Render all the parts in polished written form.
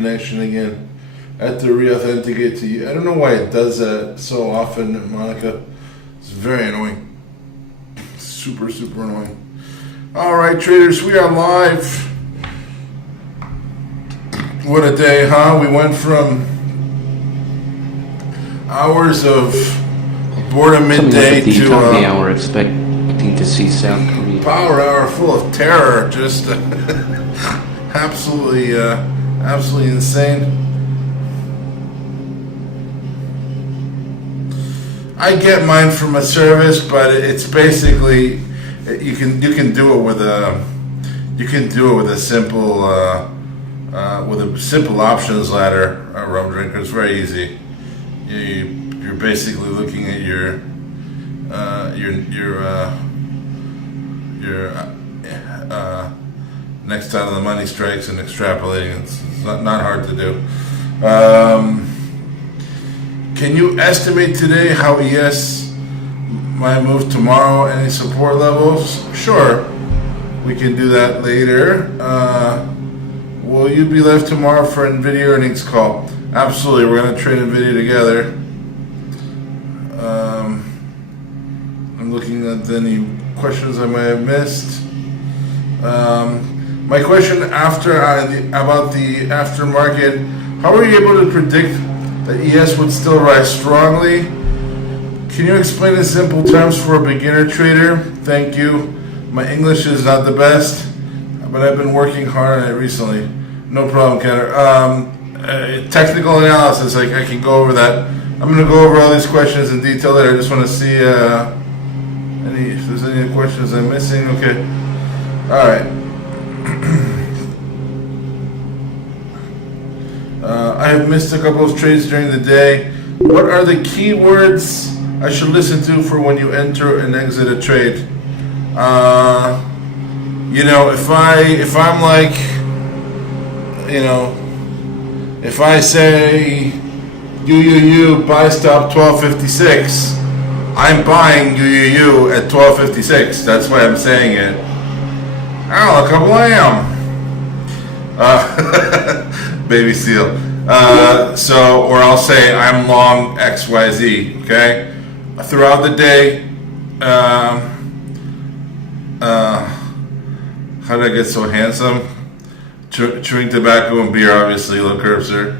connection again. I have to re-authenticate to you. I don't know why it does that so often, Monica. It's very annoying. Super, super annoying. All right, traders, we are live. What a day, huh? We went from hours of boredom midday to top the hour, expecting to see South Korea. Power hour full of terror, just absolutely insane. I get mine from a service, but it's basically you can do it with a simple options ladder. Rum drinker, it's very easy. You're basically looking at your next out of the money strikes and extrapolating. It's not hard to do. Can you estimate today how ES might move tomorrow? Any support levels? Sure, we can do that later. Will you be live tomorrow for NVIDIA earnings call? Absolutely, we're going to trade NVIDIA together. I'm looking at any questions I might have missed. My question about the aftermarket, how are you able to predict that ES would still rise strongly? Can you explain in simple terms for a beginner trader? Thank you. My English is not the best, but I've been working hard on it recently. No problem, Kenner. Technical analysis, I can go over that. I'm going to go over all these questions in detail later. I just want to see if there's any questions I'm missing. Okay. All right. I have missed a couple of trades during the day. What are the keywords I should listen to for when you enter and exit a trade? If I say UUU buy stop 1256, I'm buying UUU at 1256. That's why I'm saying it. Oh, look, I am. Baby seal. Or I'll say I'm long XYZ. Okay. Throughout the day. How did I get so handsome? Chewing tobacco and beer, obviously. Low cursor.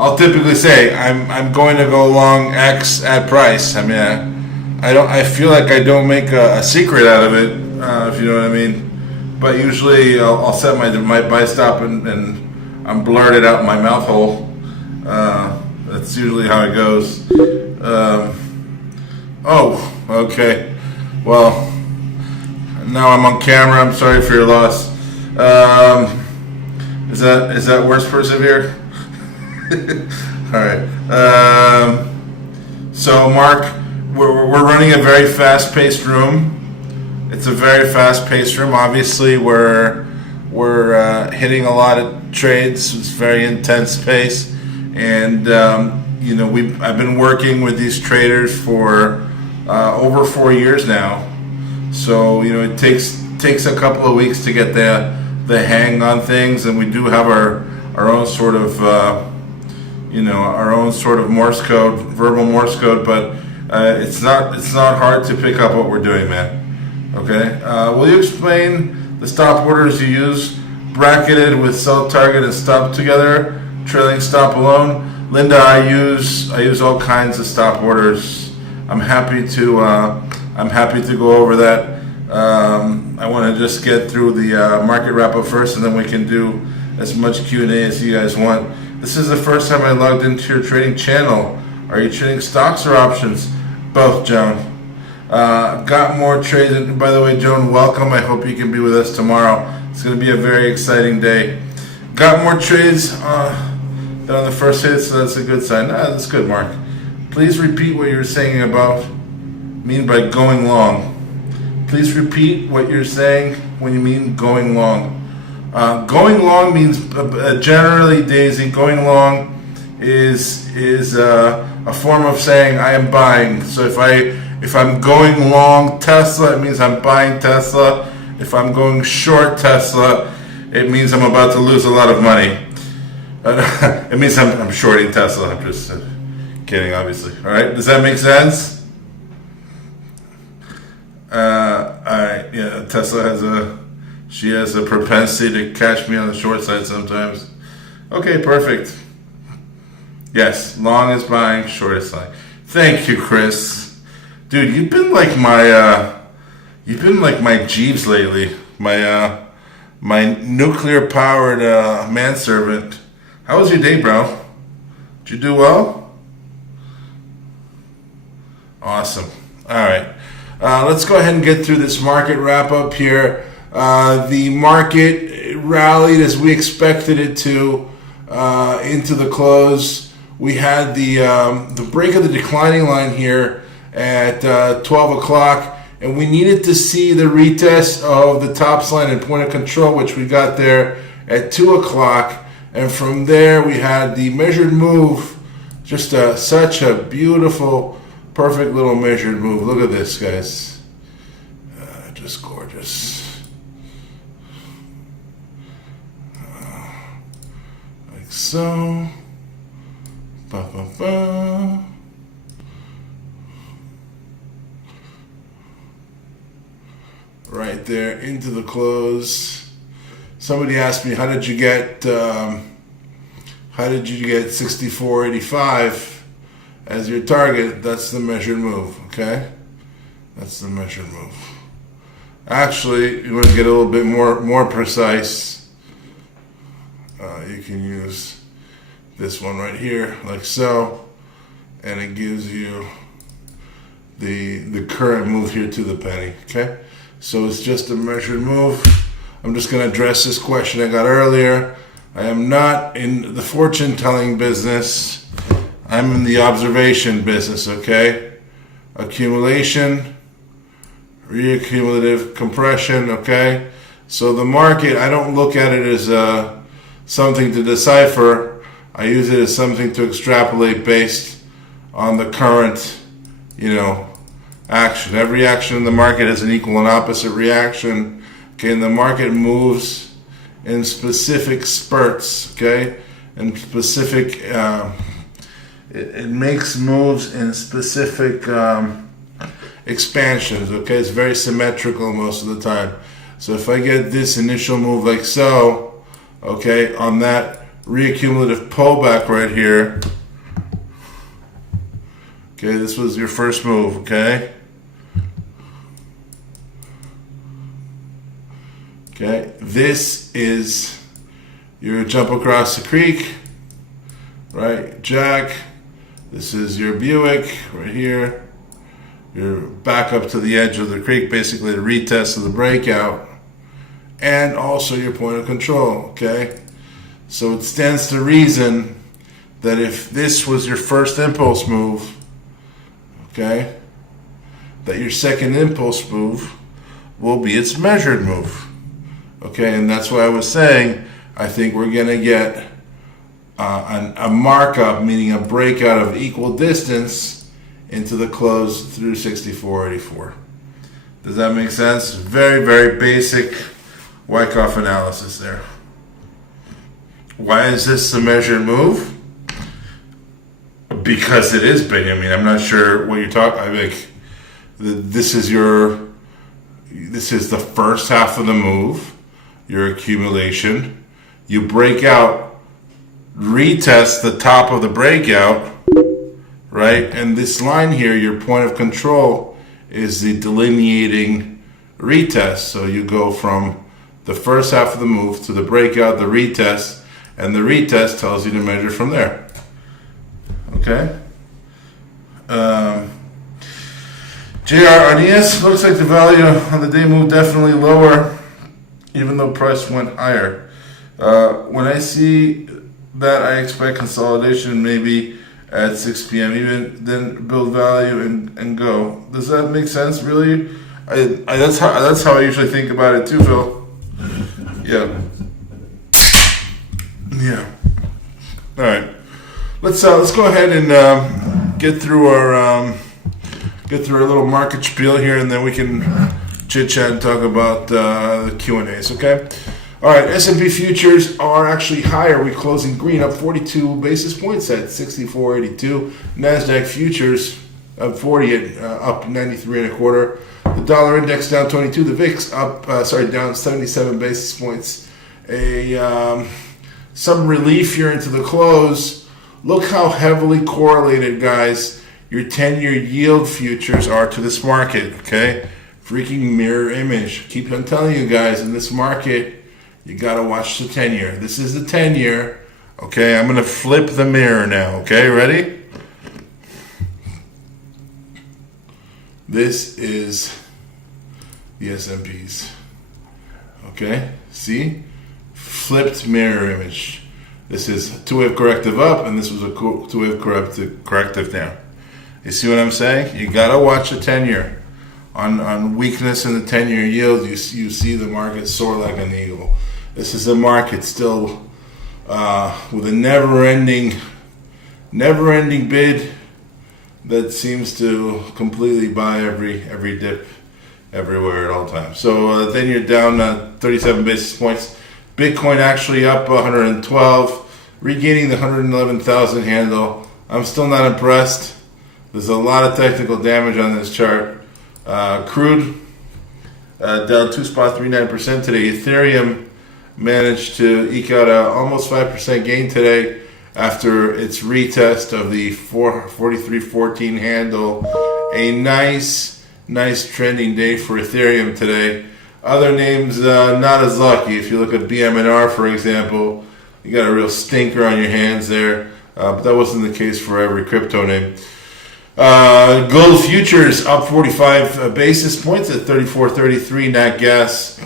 I'll typically say I'm going to go long X at price. I mean, I feel like I don't make a secret out of it, if you know what I mean. But usually I'll set my buy stop and I'm blurt it out in my mouth hole. That's usually how it goes. Okay. Well, now I'm on camera. I'm sorry for your loss. Is that worst persevere? All right. So Mark, we're running a very fast-paced room. It's a very fast-paced room. Obviously, we're hitting a lot of trades. It's very intense pace, and I've been working with these traders for over 4 years now. So it takes a couple of weeks to get the hang on things, and we do have our own sort of Morse code, verbal Morse code, but it's not hard to pick up what we're doing, man. Okay. Will you explain the stop orders you use? Bracketed with sell target and stop together, trailing stop alone. Linda, I use all kinds of stop orders. I'm happy to go over that. I want to just get through the market wrap up first, and then we can do as much Q&A as you guys want. This is the first time I logged into your trading channel. Are you trading stocks or options? Both, Joan. Got more trades. And by the way, Joan, welcome. I hope you can be with us tomorrow. It's going to be a very exciting day. Got more trades than on the first hit, so that's a good sign. That's good, Mark. Please repeat what you're saying mean by going long. Please repeat what you're saying when you mean going long. Going long means generally, Daisy. Going long is a form of saying I am buying. So if I'm going long Tesla, it means I'm buying Tesla. If I'm going short Tesla, it means I'm about to lose a lot of money. It means I'm shorting Tesla. I'm just kidding, obviously. All right, does that make sense? Yeah, Tesla has a propensity to catch me on the short side sometimes. Okay, perfect. Yes, long is buying, short is selling. Thank you, Chris. Dude, you've been like my Jeeves lately. My nuclear powered manservant. How was your day, bro? Did you do well? Awesome. All right. Let's go ahead and get through this market wrap up here. The market rallied as we expected it to into the close. We had the break of the declining line here at 12 o'clock, and we needed to see the retest of the tops line and point of control, which we got there at 2 o'clock. And from there, we had the measured move, just such a beautiful, perfect little measured move. Look at this, guys. Just gorgeous. Like so. Ba, ba, ba. Right there into the close. Somebody asked me, how did you get 64.85 as your target? That's the measured move, okay? That's the measured move. Actually, you want to get a little bit more precise. You can use this one right here, like so, and it gives you the current move here to the penny, okay? So it's just a measured move. I'm just going to address this question I got earlier. I am not in the fortune telling business. I'm in the observation business, okay? Accumulation, reaccumulative compression, okay? So the market, I don't look at it as something to decipher. I use it as something to extrapolate based on the current, action. Every action in the market has an equal and opposite reaction. Okay, and the market moves in specific spurts, okay? And specific, it makes moves in specific expansions, okay? It's very symmetrical most of the time. So if I get this initial move like so, okay, on that reaccumulative pullback right here, okay, this was your first move, okay? Okay, this is your jump across the creek, right? Jack. This is your Buick right here. You're back up to the edge of the creek, basically the retest of the breakout, and also your point of control, okay? So it stands to reason that if this was your first impulse move, okay, that your second impulse move will be its measured move. Okay, and that's why I was saying I think we're going to get a markup, meaning a breakout of equal distance into the close through 64.84. Does that make sense? Very, very basic Wyckoff analysis there. Why is this a measured move? Because it is, Benjamin. I'm not sure what you're talking. I think this is the first half of the move. Your accumulation, you break out, retest the top of the breakout, right? And this line here, your point of control, is the delineating retest. So you go from the first half of the move to the breakout, the retest, and the retest tells you to measure from there. Okay? JRRDS, looks like the value on the day moved definitely lower, even though price went higher. When I see that, I expect consolidation maybe at 6 p.m. even then build value and go. Does that make sense? Really? That's how I usually think about it too, Phil. Yeah. All right. Let's go ahead and get through our little market spiel here, and then we can chit chat and talk about the Q&As. Okay. All right. S&P futures are actually higher. We're closing green, up 42 basis points at 64.82. Nasdaq futures up 40 at up 93 and a quarter. The dollar index down 22. The VIX down 77 basis points. Some relief here into the close. Look how heavily correlated, guys, your 10-year yield futures are to this market. Okay, freaking mirror image. Keep on telling you guys, in this market, you gotta watch the 10-year. This is the 10-year. Okay, I'm gonna flip the mirror now. Okay, ready? This is the S&Ps. Okay, see? Flipped mirror image. This is two-wave corrective up, and this was a two-wave corrective down. You see what I'm saying? You gotta watch the 10-year. On weakness in the 10-year yield, you see the market soar like an eagle. This is a market still with a never-ending bid that seems to completely buy every dip everywhere at all times. So then you're down 37 basis points. Bitcoin actually up 112, regaining the 111,000 handle. I'm still not impressed. There's a lot of technical damage on this chart. Crude down 2.39% today. Ethereum managed to eke out a almost 5% gain today after its retest of the 43.14 handle. A nice trending day for Ethereum today. Other names not as lucky. If you look at BMNR, for example, you got a real stinker on your hands there. But that wasn't the case for every crypto name. Gold futures up 45 basis points at 34.33. Nat gas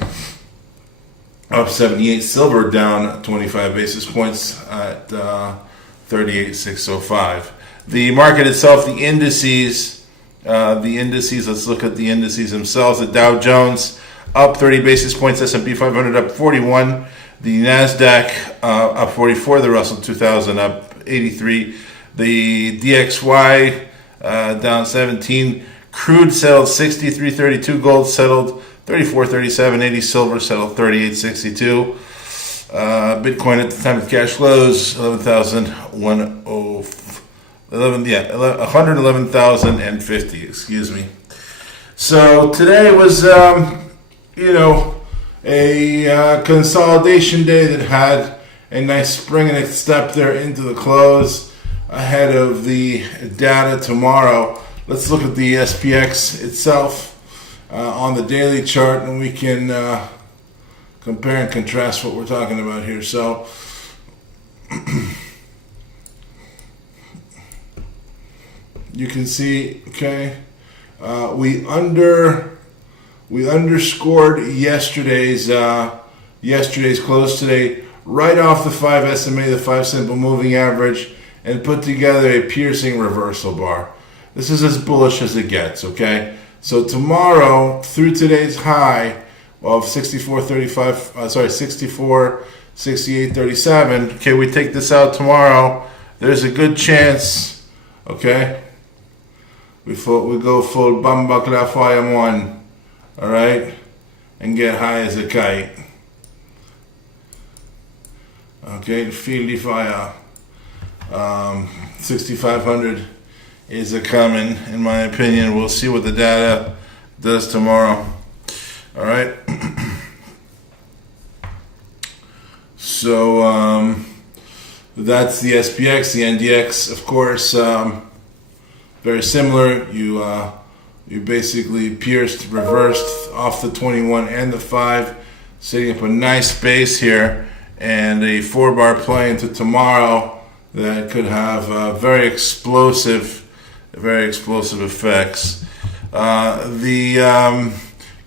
up 78. Silver down 25 basis points at 38.605. The market itself, the indices, let's look at the indices themselves. The Dow Jones up 30 basis points, S&P 500 up 41, the Nasdaq up 44, the Russell 2000 up 83, the DXY down 17, crude settled 63.32, gold settled 34.37, 80, silver settled 38.62, Bitcoin at the time of cash flows 111,050, excuse me. So today was a consolidation day that had a nice spring and step there into the close ahead of the data tomorrow. Let's look at the SPX itself on the daily chart, and we can compare and contrast what we're talking about here. So you can see, okay, we underscored yesterday's close today, right off the 5 SMA, the 5 simple moving average, and put together a piercing reversal bar. This is as bullish as it gets, okay? So tomorrow, through today's high of 64.6837, okay, we take this out tomorrow, there's a good chance, okay, we go full Bamba Clafayam 1. All right, and get high as a kite. Okay, feel the fire. 6,500 is a coming, in my opinion. We'll see what the data does tomorrow. All right. So that's the SPX, the NDX, of course. Very similar. You basically pierced, reversed off the 21 and the 5, setting up a nice base here and a 4-bar play into tomorrow that could have very explosive effects. The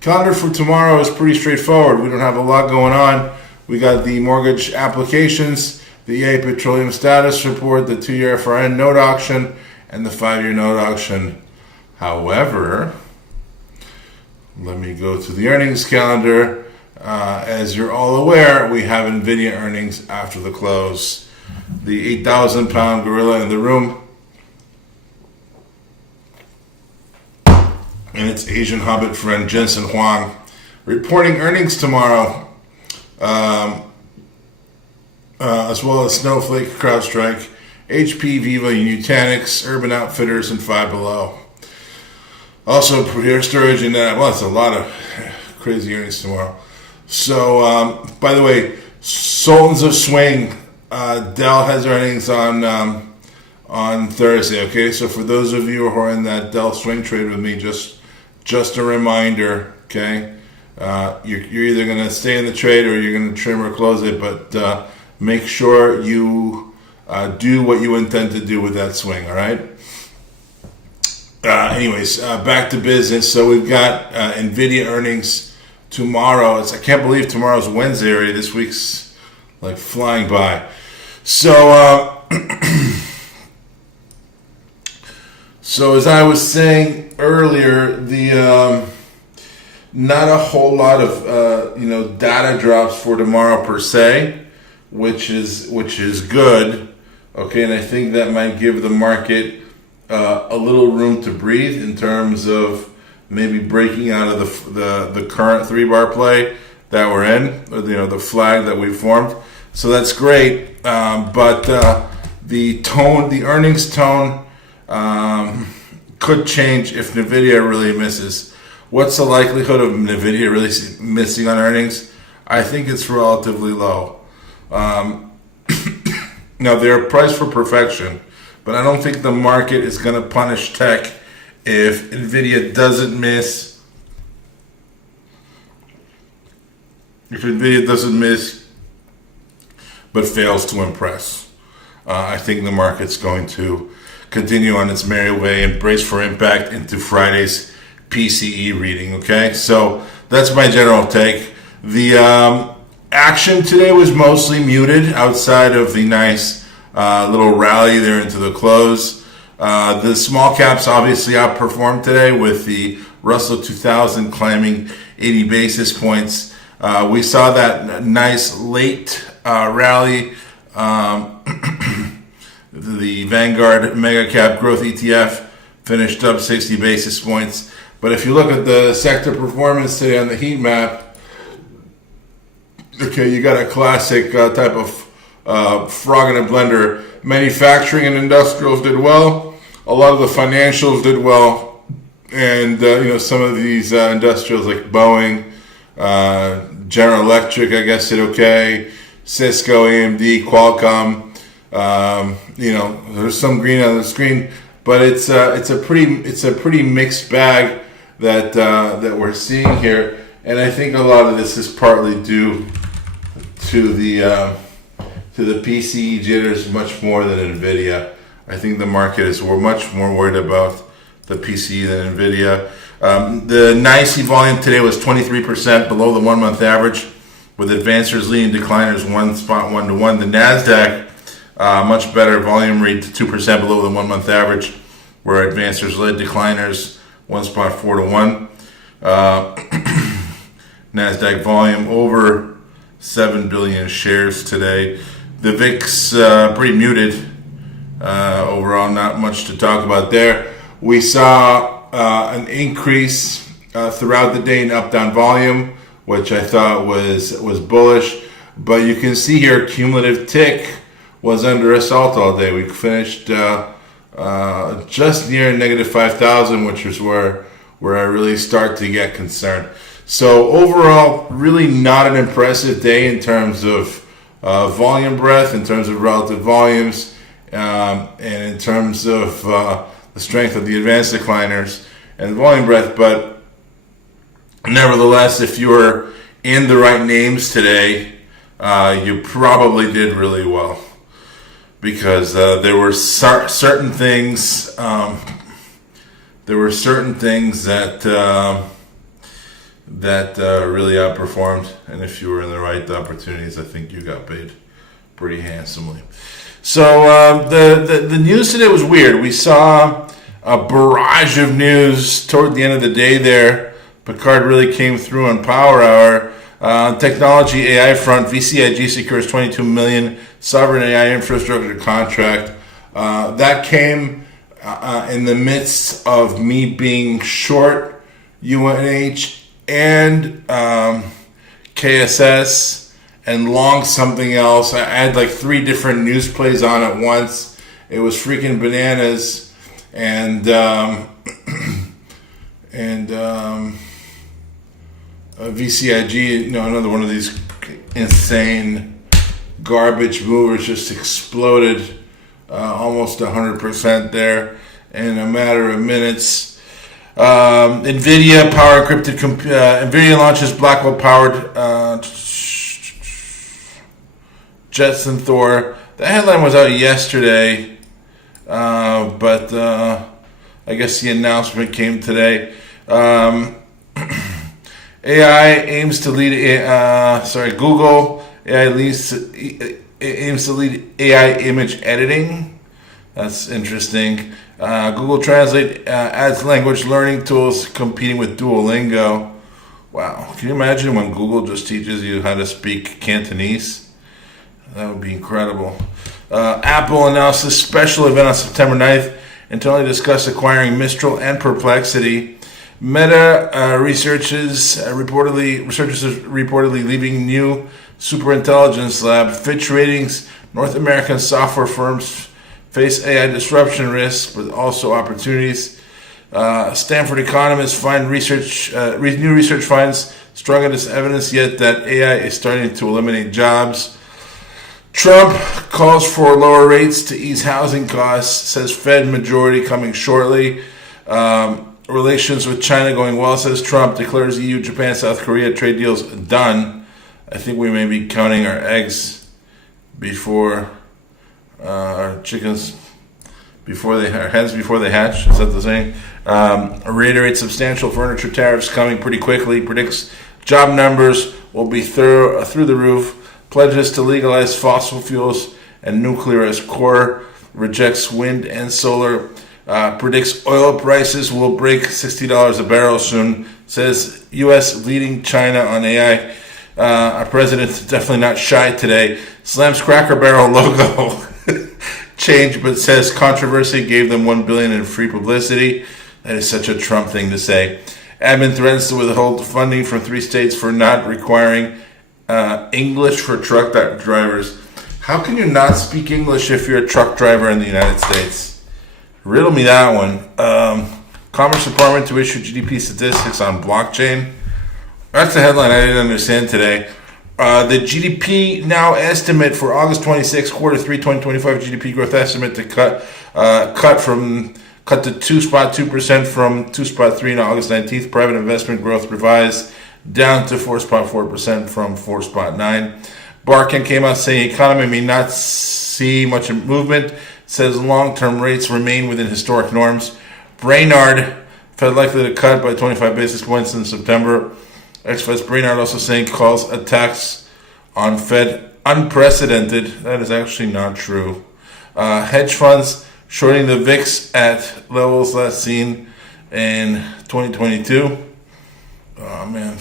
calendar for tomorrow is pretty straightforward. We don't have a lot going on. We got the mortgage applications, the EA Petroleum Status Report, the 2-year FRN note auction, and the 5-year note auction. However, let me go to the earnings calendar. As you're all aware, we have NVIDIA earnings after the close. The 8,000-pound gorilla in the room and its Asian Hobbit friend Jensen Huang reporting earnings tomorrow, as well as Snowflake, CrowdStrike, HP, Viva, Nutanix, Urban Outfitters, and Five Below. Also, Pure Storage and that's a lot of crazy earnings tomorrow. So, by the way, Sultans of Swing, Dell has earnings on Thursday. Okay, so for those of you who are in that Dell swing trade with me, just a reminder. Okay, you're either going to stay in the trade or you're going to trim or close it, but make sure you do what you intend to do with that swing. All right. Anyways, back to business. So we've got NVIDIA earnings tomorrow. I can't believe tomorrow's Wednesday already. This week's like flying by. So, so as I was saying earlier, the not a whole lot of data drops for tomorrow per se, which is good. Okay, and I think that might give the market a little room to breathe in terms of maybe breaking out of the current 3-bar play that we're in, or the flag that we formed. So that's great, but the earnings tone could change if NVIDIA really misses. What's the likelihood of NVIDIA really missing on earnings? I think it's relatively low. Now, they're priced for perfection, but I don't think the market is going to punish tech if NVIDIA doesn't miss. If NVIDIA doesn't miss, but fails to impress. I think the market's going to continue on its merry way and brace for impact into Friday's PCE reading. Okay, so that's my general take. The action today was mostly muted outside of the nice little rally there into the close. The small caps obviously outperformed today with the Russell 2000 climbing 80 basis points. We saw that nice late rally. The Vanguard Mega Cap Growth ETF finished up 60 basis points. But if you look at the sector performance today on the heat map, okay, you got a classic type of frog in a blender. Manufacturing and industrials did well. A lot of the financials did well. And, some of these industrials like Boeing, General Electric, I guess, did okay. Cisco, AMD, Qualcomm. There's some green on the screen, but it's a pretty mixed bag that we're seeing here. And I think a lot of this is partly due to the PCE jitters much more than NVIDIA. I think the market is much more worried about the PCE than NVIDIA. The NYSE volume today was 23% below the 1-month average, with advancers leading decliners 1.1 to 1. The NASDAQ, much better volume read, 2% below the 1-month average, where advancers led decliners 1.4 to 1. NASDAQ volume over 7 billion shares today. The VIX pretty muted. Overall, not much to talk about there. We saw an increase throughout the day in up-down volume, which I thought was bullish. But you can see here, cumulative tick was under assault all day. We finished just near negative 5,000, which is where I really start to get concerned. So overall, really not an impressive day in terms of volume breadth, in terms of relative volumes, and in terms of the strength of the advanced decliners and volume breadth. But nevertheless, if you were in the right names today, you probably did really well, because there were certain things. There were certain things that really outperformed, and if you were in the right opportunities, I think you got paid pretty handsomely. So the news today was weird. We saw a barrage of news toward the end of the day there. Picard really came through on Power Hour. Technology AI front, VCIG secures $22 million sovereign AI infrastructure contract. That came in the midst of me being short UNH, and KSS, and long something else. I had like 3 different news plays on at once. It was freaking bananas, and VCIG, another one of these insane garbage movers, just exploded almost 100% there in a matter of minutes. NVIDIA power encrypted. NVIDIA launches Blackwell powered Jetson Thor. The headline was out yesterday, but I guess the announcement came today. AI aims to lead. Google AI aims to lead AI image editing. That's interesting. Google Translate adds language learning tools competing with Duolingo. Wow. Can you imagine when Google just teaches you how to speak Cantonese? That would be incredible. Apple announced a special event on September 9th internally discuss acquiring Mistral and Perplexity. Meta researchers reportedly leaving new superintelligence lab. Fitch Ratings, North American software firms face AI disruption risks, but also opportunities. Stanford economists find new research finds strongest evidence yet that AI is starting to eliminate jobs. Trump calls for lower rates to ease housing costs, says Fed majority coming shortly. Relations with China going well, says Trump, declares EU, Japan, South Korea trade deals done. I think we may be counting our eggs before our chickens, our hens before they hatch. Is that the saying? Reiterates substantial furniture tariffs coming pretty quickly. Predicts job numbers will be through the roof. Pledges to legalize fossil fuels and nuclear as core. Rejects wind and solar. Predicts oil prices will break $60 a barrel soon. Says U.S. leading China on AI. Our president's definitely not shy today. Slams Cracker Barrel logo change, but says controversy gave them $1 billion in free publicity. That is such a Trump thing to say. Admin threatens to withhold funding from 3 states for not requiring English for truck drivers. How can you not speak English if you're a truck driver in the United States? Riddle me that one. Commerce Department to issue GDP statistics on blockchain. That's the headline I didn't understand today. The GDP now estimate for August 26, quarter 3, 2025 GDP growth estimate to cut to 2.2% from 2.3 on August 19th. Private investment growth revised down to 4.4% from 4.9. Barkin came out saying economy may not see much movement. Says long-term rates remain within historic norms. Brainard, Fed likely to cut by 25 basis points in September. Ex-Fed's Brainard also saying calls attacks on Fed unprecedented. That is actually not true. Hedge funds shorting the VIX at levels last seen in 2022. Oh man,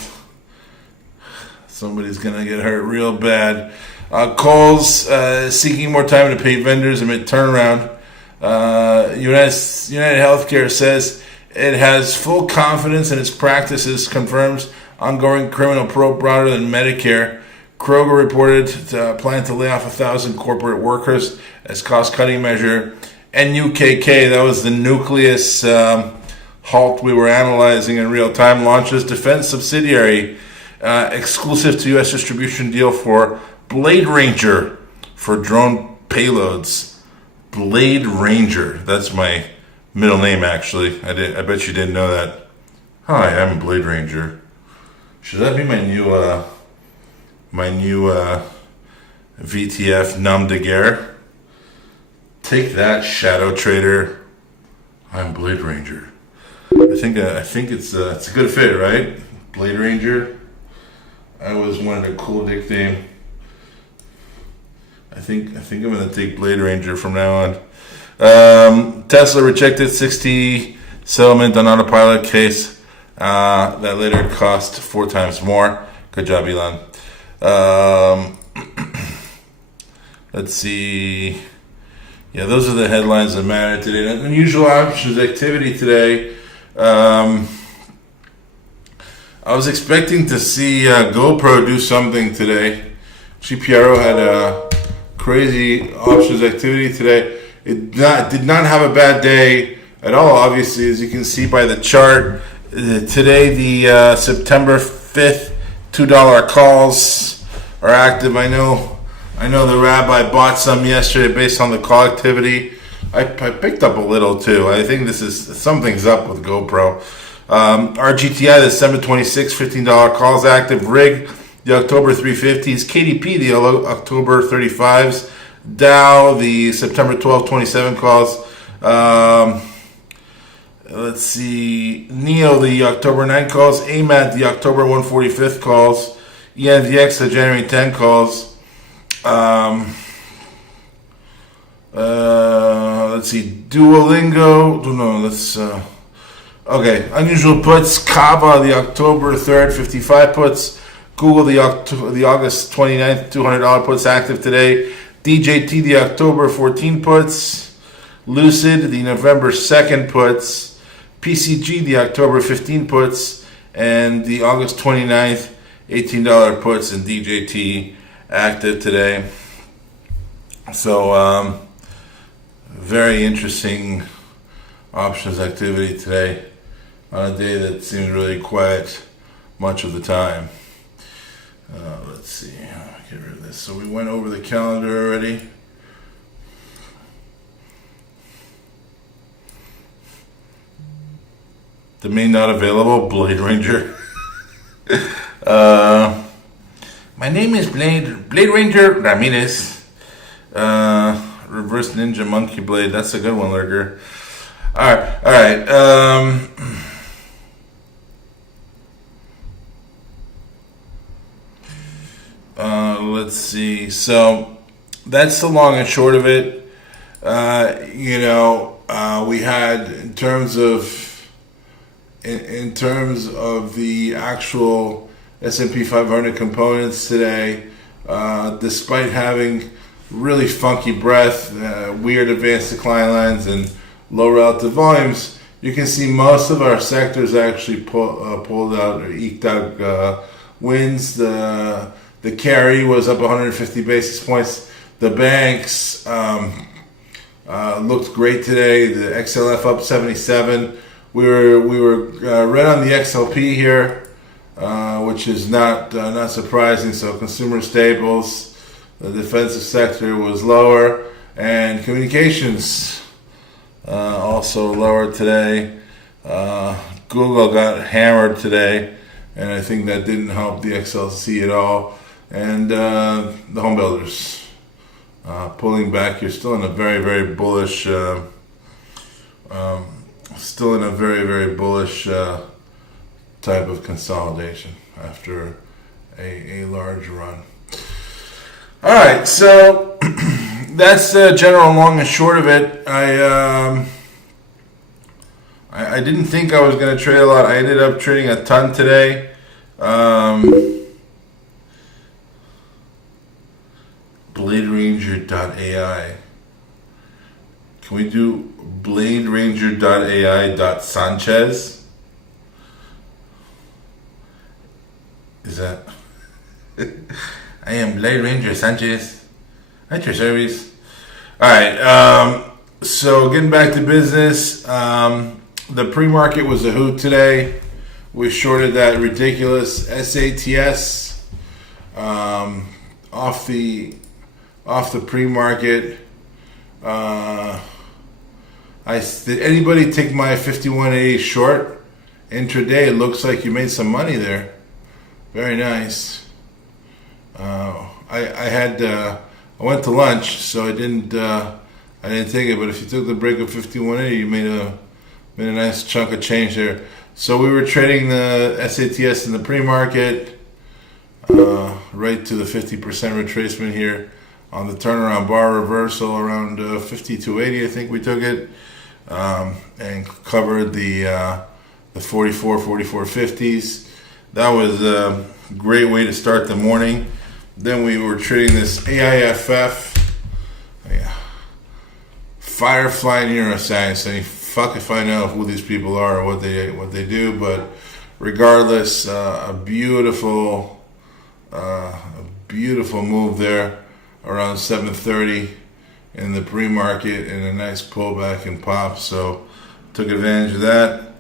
somebody's gonna get hurt real bad. Kohl's seeking more time to pay vendors amid turnaround. United Healthcare says it has full confidence in its practices, confirms ongoing criminal probe broader than Medicare. Kroger reported plan to lay off 1,000 corporate workers as cost-cutting measure. NUKK, that was the nucleus halt we were analyzing in real time, launches defense subsidiary exclusive to U.S. distribution deal for Blade Ranger for drone payloads. Blade Ranger. That's my middle name, actually. I bet you didn't know that. Hi, I'm Blade Ranger. Should that be my new VTF nom de guerre? Take that, Shadow Trader. I'm Blade Ranger. I think it's a good fit, right? Blade Ranger. I always wanted a cool nickname. I think I'm gonna take Blade Ranger from now on. Tesla rejected 60 settlement on autopilot case that later cost 4 times more. Good job, Elon. Let's see. Yeah, those are the headlines that matter today. Unusual options activity today. I was expecting to see GoPro do something today. GPRO had crazy options activity today. It did not have a bad day at all, obviously, as you can see by the chart. Today, the September 5th $2 calls are active. I know the rabbi bought some yesterday based on the call activity. I picked up a little too. I think something's up with GoPro. RGTI, the 726 $15 calls active. RIG, the October 350s. KDP, the October 35s. Dow, the September 12 27 calls. Let's see. NEO, the October 9 calls. AMAT, the October 145th calls. ENVX, the January 10 calls. Let's see. Duolingo. No, let's. Okay. Unusual puts. Kava, the October 3rd 55 puts. Google, the August 29th $200 puts active today. DJT, the October 14 puts. Lucid, the November 2nd puts. PCG, the October 15 puts. And the August 29th $18 puts in DJT active today. So, very interesting options activity today on a day that seems really quiet much of the time. Let's see. Get rid of this. So we went over the calendar already. Domain not available. Blade Ranger. My name is Blade Ranger Ramirez. Reverse Ninja Monkey Blade. That's a good one, Lurker. All right. Let's see. So that's the long and short of it. We had in terms of the actual S&P 500 components today, despite having really funky breadth, weird advanced decline lines, and low relative volumes, you can see most of our sectors actually pulled out or eked out wins. The carry was up 150 basis points. The banks looked great today. The XLF up 77. We were right on the XLP here, which is not surprising. So consumer staples, the defensive sector was lower, and communications also lower today. Google got hammered today, and I think that didn't help the XLC at all. And the home builders pulling back. You're still in a very, very bullish. Still in a very, very bullish type of consolidation after a large run. All right, so that's the general long and short of it. I didn't think I was going to trade a lot. I ended up trading a ton today. BladeRanger.ai. Can we do BladeRanger.ai.Sanchez? Is that? I am Blade Ranger Sanchez. At your service. Alright, so getting back to business. The pre-market was a hoot today. We shorted that ridiculous SATS off the pre-market. Did anybody take my 5180 short intraday? It looks like you made some money there. Very nice. I went to lunch, so I didn't take it. But if you took the break of 5180, you made a nice chunk of change there. So we were trading the SATS in the pre-market, right to the 50% retracement here on the turnaround bar reversal around 5280. I think we took it, and covered the 44.50s. That was a great way to start the morning. Then we were trading this AIFF, Firefly Neuroscience. And fuck if I know who these people are or what they do, but regardless, a beautiful move there around 7:30 in the pre-market, and a nice pullback and pop. So took advantage of that.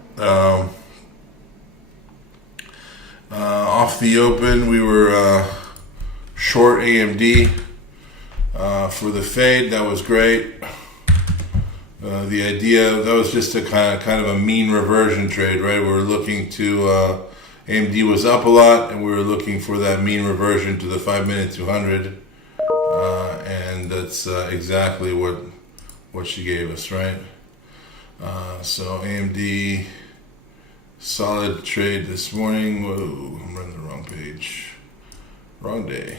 Off the open, we were short AMD for the fade. That was great. The idea, that was just a kind of a mean reversion trade, right? We were looking to AMD was up a lot, and we were looking for that mean reversion to the 5-minute 200, and that's exactly what she gave us, right? So AMD, solid trade this morning. Whoa, I'm running the wrong page, wrong day.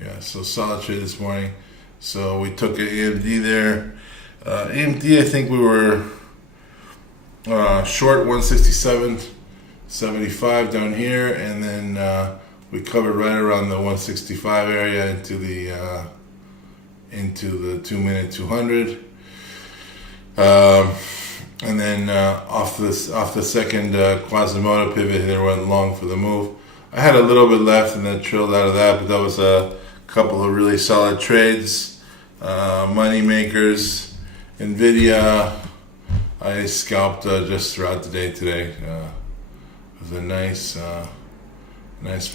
Yeah, so solid trade this morning. So we took an AMD there. AMD, I think we were short 167.75 down here, and then we covered right around the 165 area into the 2-minute 200. And then off the second Quasimodo pivot, there went long for the move. I had a little bit left and then trilled out of that, but that was a couple of really solid trades. Money makers, Nvidia, I scalped just throughout the day today. It was a nice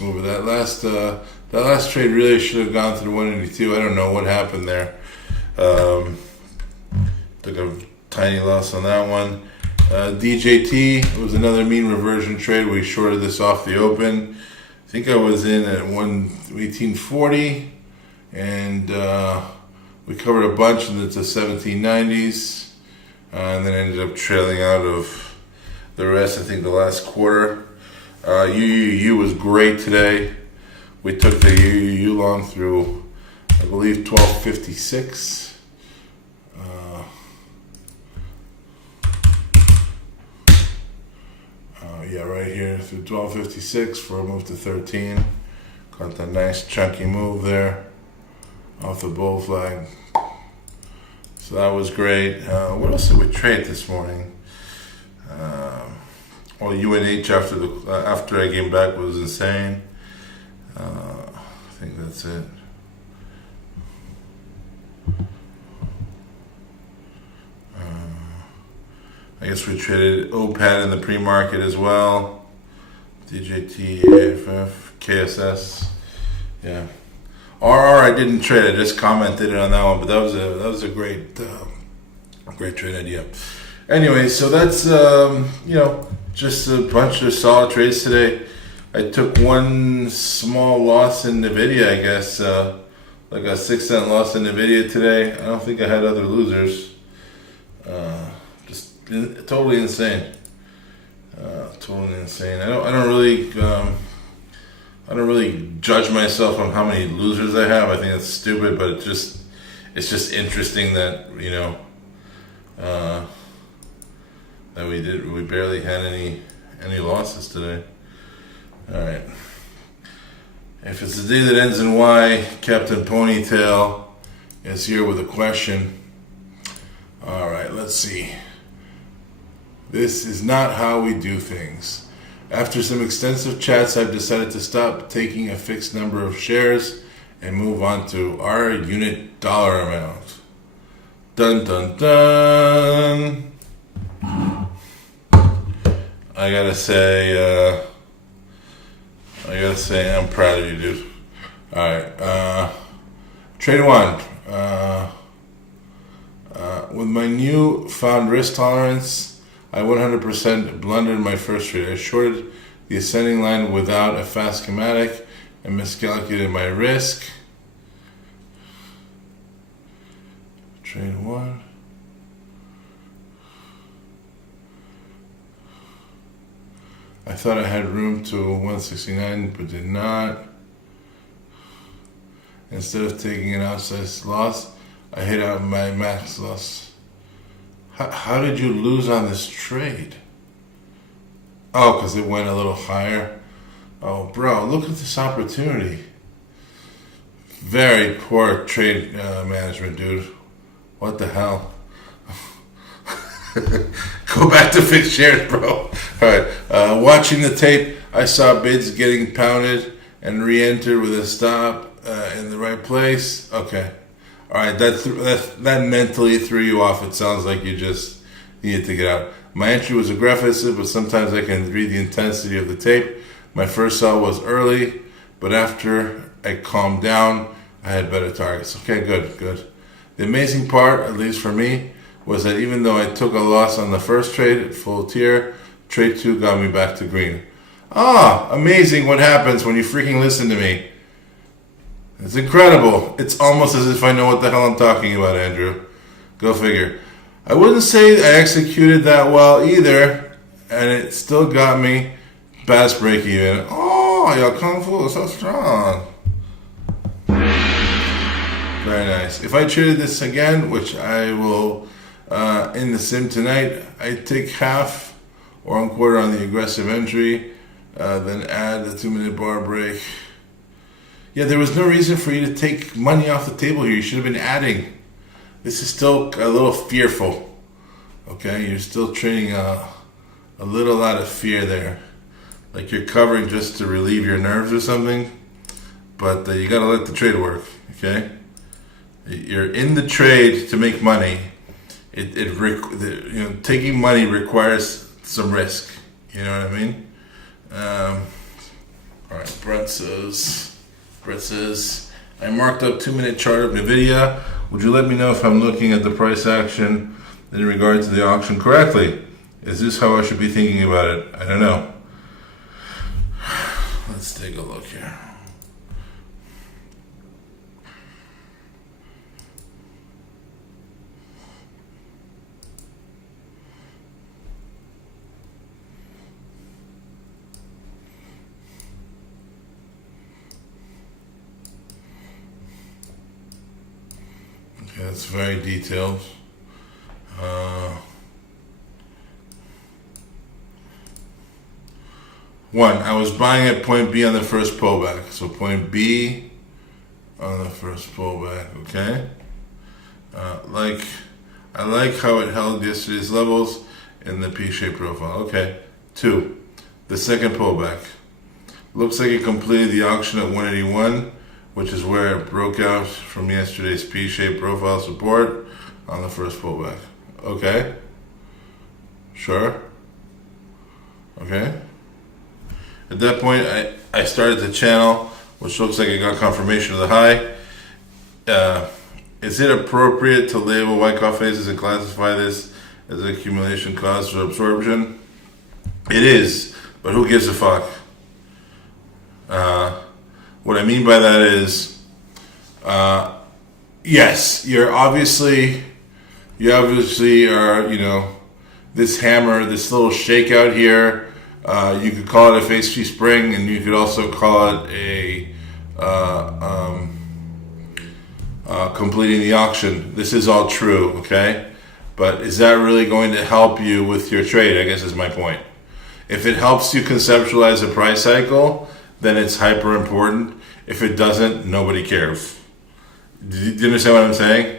move. That last trade really should have gone through 182. I don't know what happened there. Took a tiny loss on that one. DJT was another mean reversion trade. We shorted this off the open. I think I was in at 1840, and we covered a bunch into the 1790s, and then ended up trailing out of the rest. I think the last quarter. UUU was great today. We took the UUU long through, I believe, 1256. Yeah, right here through 1256 for a move to 13. Got that nice chunky move there off the bull flag. So that was great. What else did we trade this morning? Well, UNH after I came back was insane. I think that's it. I guess we traded OPAD in the pre-market as well. DJT, AFF, KSS. Yeah. RR I didn't trade. I just commented on that one, but that was a great trade idea. Anyway, so that's just a bunch of solid trades today. I took one small loss in Nvidia, I guess, like a 6-cent loss in Nvidia today. I don't think I had other losers. Just totally insane. Totally insane. I don't really judge myself on how many losers I have. I think it's stupid, but it's just interesting that that we barely had any losses today. All right. If it's the day that ends in Y, Captain Ponytail is here with a question. All right, let's see. This is not how we do things. After some extensive chats, I've decided to stop taking a fixed number of shares and move on to our unit dollar amount. Dun dun dun. I gotta say I'm proud of you, dude. Alright, trade one. With my new found risk tolerance, I 100% blundered my first trade. I shorted the ascending line without a fast schematic and miscalculated my risk. Trade one. I thought I had room to 169, but did not. Instead of taking an outsized loss, I hit out my max loss. How did you lose on this trade? Oh, because it went a little higher. Oh, bro, look at this opportunity. Very poor trade management, dude. What the hell? Go back to fixed shares, bro. All right. Watching the tape, I saw bids getting pounded and re-entered with a stop in the right place. Okay. All right. That mentally threw you off. It sounds like you just needed to get out. My entry was aggressive, but sometimes I can read the intensity of the tape. My first sell was early, but after I calmed down, I had better targets. Okay, good. The amazing part, at least for me, was that even though I took a loss on the first trade at full tier, trade 2 got me back to green. Amazing what happens when you freaking listen to me. It's incredible. It's almost as if I know what the hell I'm talking about, Andrew. Go figure. I wouldn't say I executed that well either, and it still got me past break even. Oh, your Kung Fu is so strong. Very nice. If I traded this again, which I will in the sim tonight, I take half or 1/4 on the aggressive entry, then add the 2-minute bar break. Yeah, there was no reason for you to take money off the table here. You should have been adding. This is still a little fearful. Okay, you're still trading a little out of fear there. Like you're covering just to relieve your nerves or something. But you gotta let the trade work, okay? You're in the trade to make money. Taking money requires some risk. You know what I mean? All right, Brett says, I marked up 2-minute chart of NVIDIA. Would you let me know if I'm looking at the price action in regard to the auction correctly? Is this how I should be thinking about it? I don't know. Let's take a look here. Okay, it's very detailed. One, I was buying at point B on the first pullback. So point B on the first pullback, okay? I like how it held yesterday's levels in the P-shaped profile. Okay. 2, the second pullback. Looks like it completed the auction at 181, which is where it broke out from yesterday's P-shaped profile support on the first pullback. Okay. Sure. Okay. At that point, I started the channel, which looks like it got confirmation of the high. Is it appropriate to label Wyckoff phases and classify this as accumulation cost or absorption? It is, but who gives a fuck? What I mean by that is, yes, you obviously are, this hammer, this little shakeout here. You could call it a phase 2 spring, and you could also call it a completing the auction. This is all true, okay? But is that really going to help you with your trade, I guess is my point. If it helps you conceptualize a price cycle, then it's hyper important. If it doesn't, nobody cares. Do you understand what I'm saying?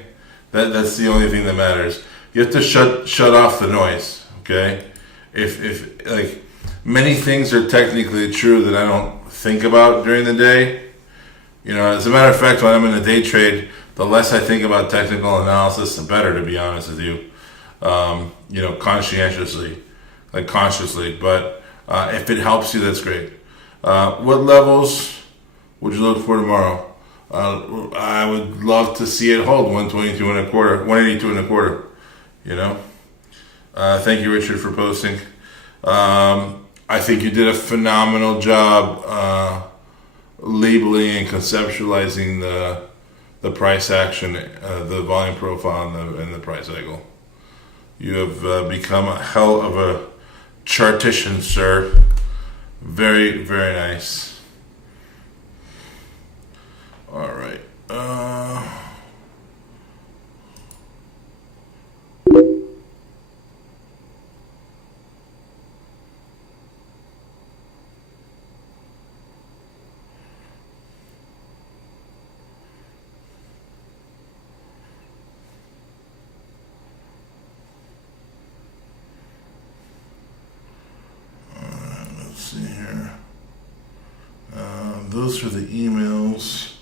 That's the only thing that matters. You have to shut off the noise, okay? If like many things are technically true that I don't think about during the day. As a matter of fact, when I'm in a day trade, the less I think about technical analysis, the better, to be honest with you. Conscientiously, like consciously. But if it helps you, that's great. What levels would you look for tomorrow? I would love to see it hold 122 and a quarter, 182 and a quarter. Thank you, Richard, for posting. I think you did a phenomenal job labeling and conceptualizing the price action, the volume profile, and the price cycle. You have become a hell of a chartician, sir. Very, very nice. All right. those are the emails.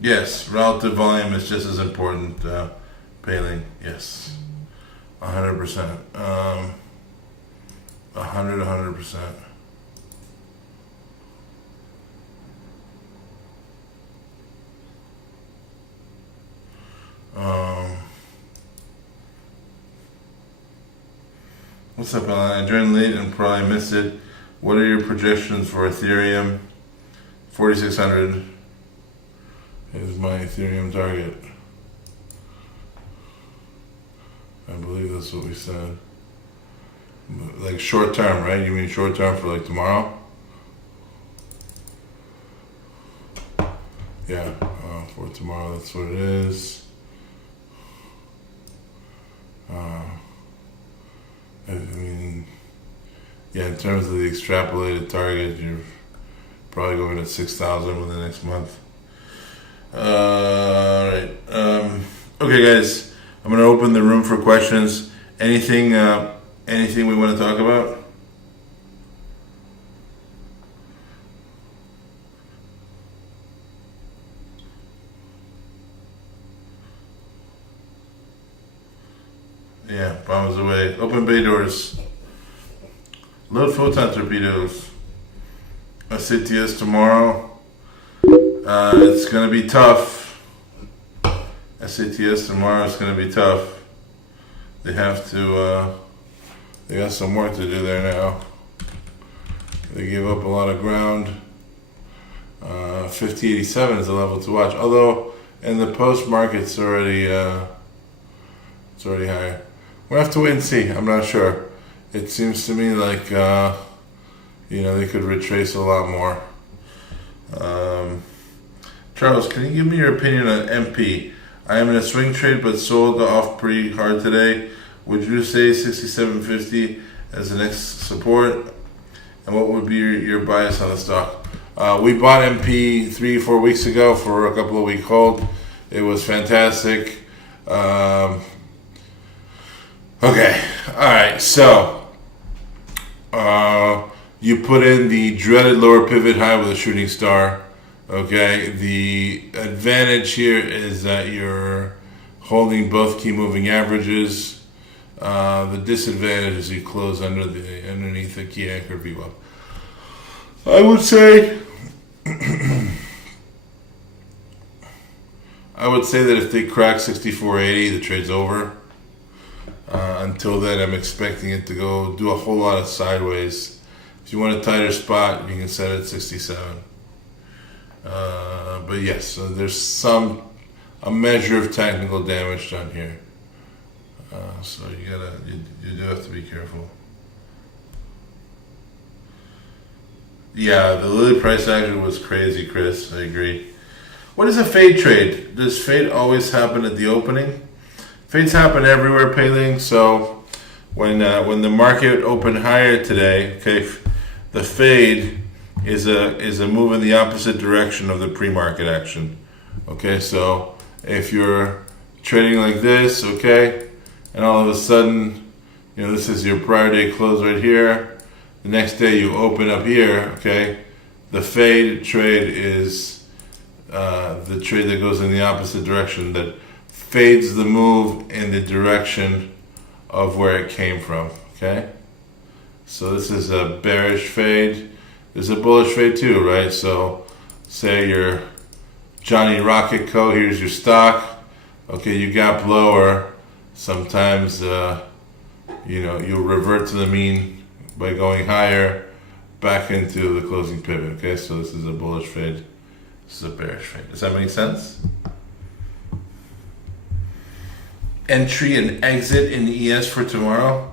Yes, relative volume is just as important. Paling, yes, 100%. 100%. What's up, Alan? I joined late and probably missed it. What are your projections for Ethereum? 4,600 is my Ethereum target. I believe that's what we said. Like short term, right? You mean short term for like tomorrow? Yeah, for tomorrow, that's what it is. I mean, yeah, in terms of the extrapolated target, you're probably going at 6,000 within the next month. Alright. Okay, guys, I'm going to open the room for questions. Anything we want to talk about? Yeah, bombs away. Open bay doors. Load photon torpedoes. SATS tomorrow. It's going to be tough. SATS tomorrow is going to be tough. They have to, they got some work to do there now. They gave up a lot of ground. 5087 is the level to watch. Although in the post market it's already higher. We'll have to wait and see. I'm not sure. It seems to me like they could retrace a lot more. Charles, can you give me your opinion on MP? I am in a swing trade but sold off pretty hard today. Would you say 67.50 as the next support? And what would be your bias on the stock? We bought MP 3-4 weeks ago for a couple of week hold. It was fantastic. Okay, alright, so you put in the dreaded lower pivot high with a shooting star. Okay, the advantage here is that you're holding both key moving averages. The disadvantage is you close underneath the key anchor VWAP. I would say that if they crack 64.80, the trade's over. Until then, I'm expecting it to go do a whole lot of sideways. If you want a tighter spot, you can set it at 67. But yes, so there's a measure of technical damage done here. So you do have to be careful. Yeah, the Lilly price action was crazy, Chris. I agree. What is a fade trade? Does fade always happen at the opening? Fades happen everywhere, Paling. So when the market opened higher today, okay, the fade is a move in the opposite direction of the pre-market action. Okay, so if you're trading like this, okay, and all of a sudden, this is your prior day close right here. The next day you open up here, okay. The fade trade is the trade that goes in the opposite direction, that fades the move in the direction of where it came from, okay? So this is a bearish fade. There's a bullish fade too, right? So say you're Johnny Rocket Co., here's your stock. Okay, you gap lower. Sometimes, you'll revert to the mean by going higher back into the closing pivot, okay? So this is a bullish fade. This is a bearish fade. Does that make sense? Entry and exit in ES for tomorrow?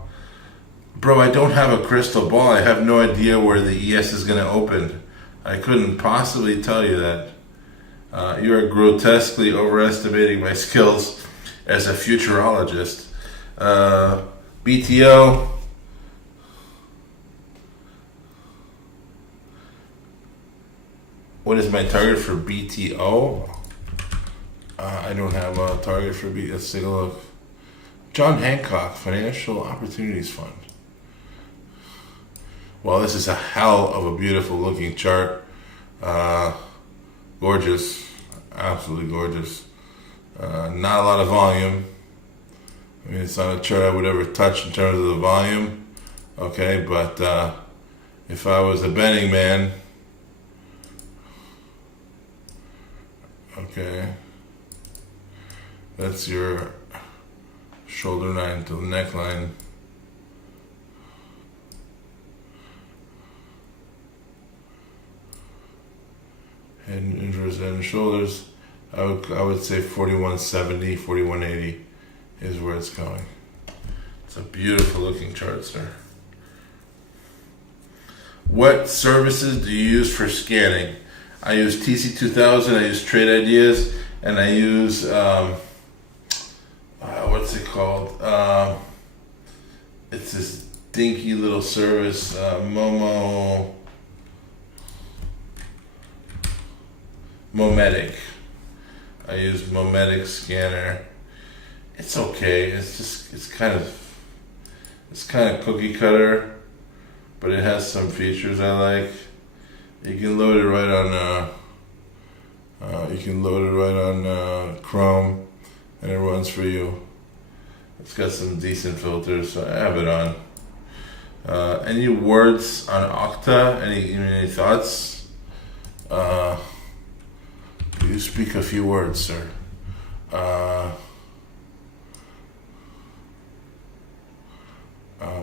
Bro, I don't have a crystal ball. I have no idea where the ES is going to open. I couldn't possibly tell you that. You are grotesquely overestimating my skills as a futurologist. BTO. What is my target for BTO? I don't have a target for BTO. Let's take a look. John Hancock, Financial Opportunities Fund. Well, this is a hell of a beautiful looking chart. Gorgeous, absolutely gorgeous. Not a lot of volume. I mean, it's not a chart I would ever touch in terms of the volume. Okay, but if I was a betting man, okay, that's your shoulder line to the neckline. Head and shoulders, I would say 4170, 4180 is where it's going. It's a beautiful looking chart, sir. What services do you use for scanning? I use TC2000, I use Trade Ideas, and I use, what's it called? It's this dinky little service, Mometic. I use Mometic scanner. It's okay. It's kind of cookie cutter, but it has some features I like. You can load it right on Chrome, and it runs for you. It's got some decent filters, so I have it on. Any words on Okta? Any thoughts? You speak a few words, sir.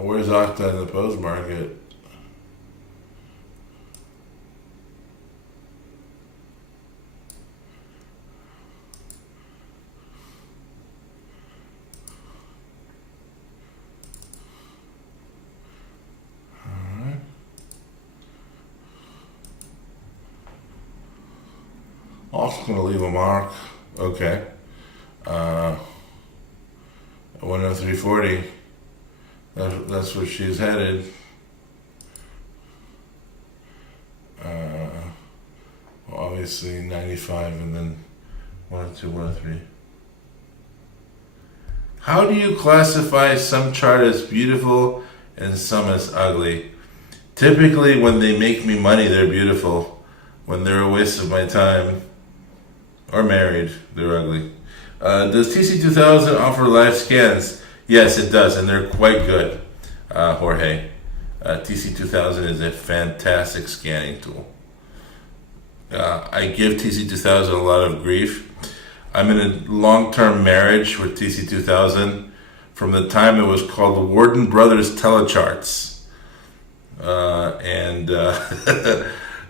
Where's Okta in the post market? Also going to leave a mark. Okay. 103.40. That's where she's headed. Obviously 95 and then 102, 103. How do you classify some chart as beautiful and some as ugly? Typically when they make me money, they're beautiful. When they're a waste of my time, or married, they're ugly. Does TC2000 offer live scans? Yes, it does, and they're quite good, Jorge. TC2000 is a fantastic scanning tool. I give TC2000 a lot of grief. I'm in a long-term marriage with TC2000 from the time it was called the Warden Brothers Telecharts.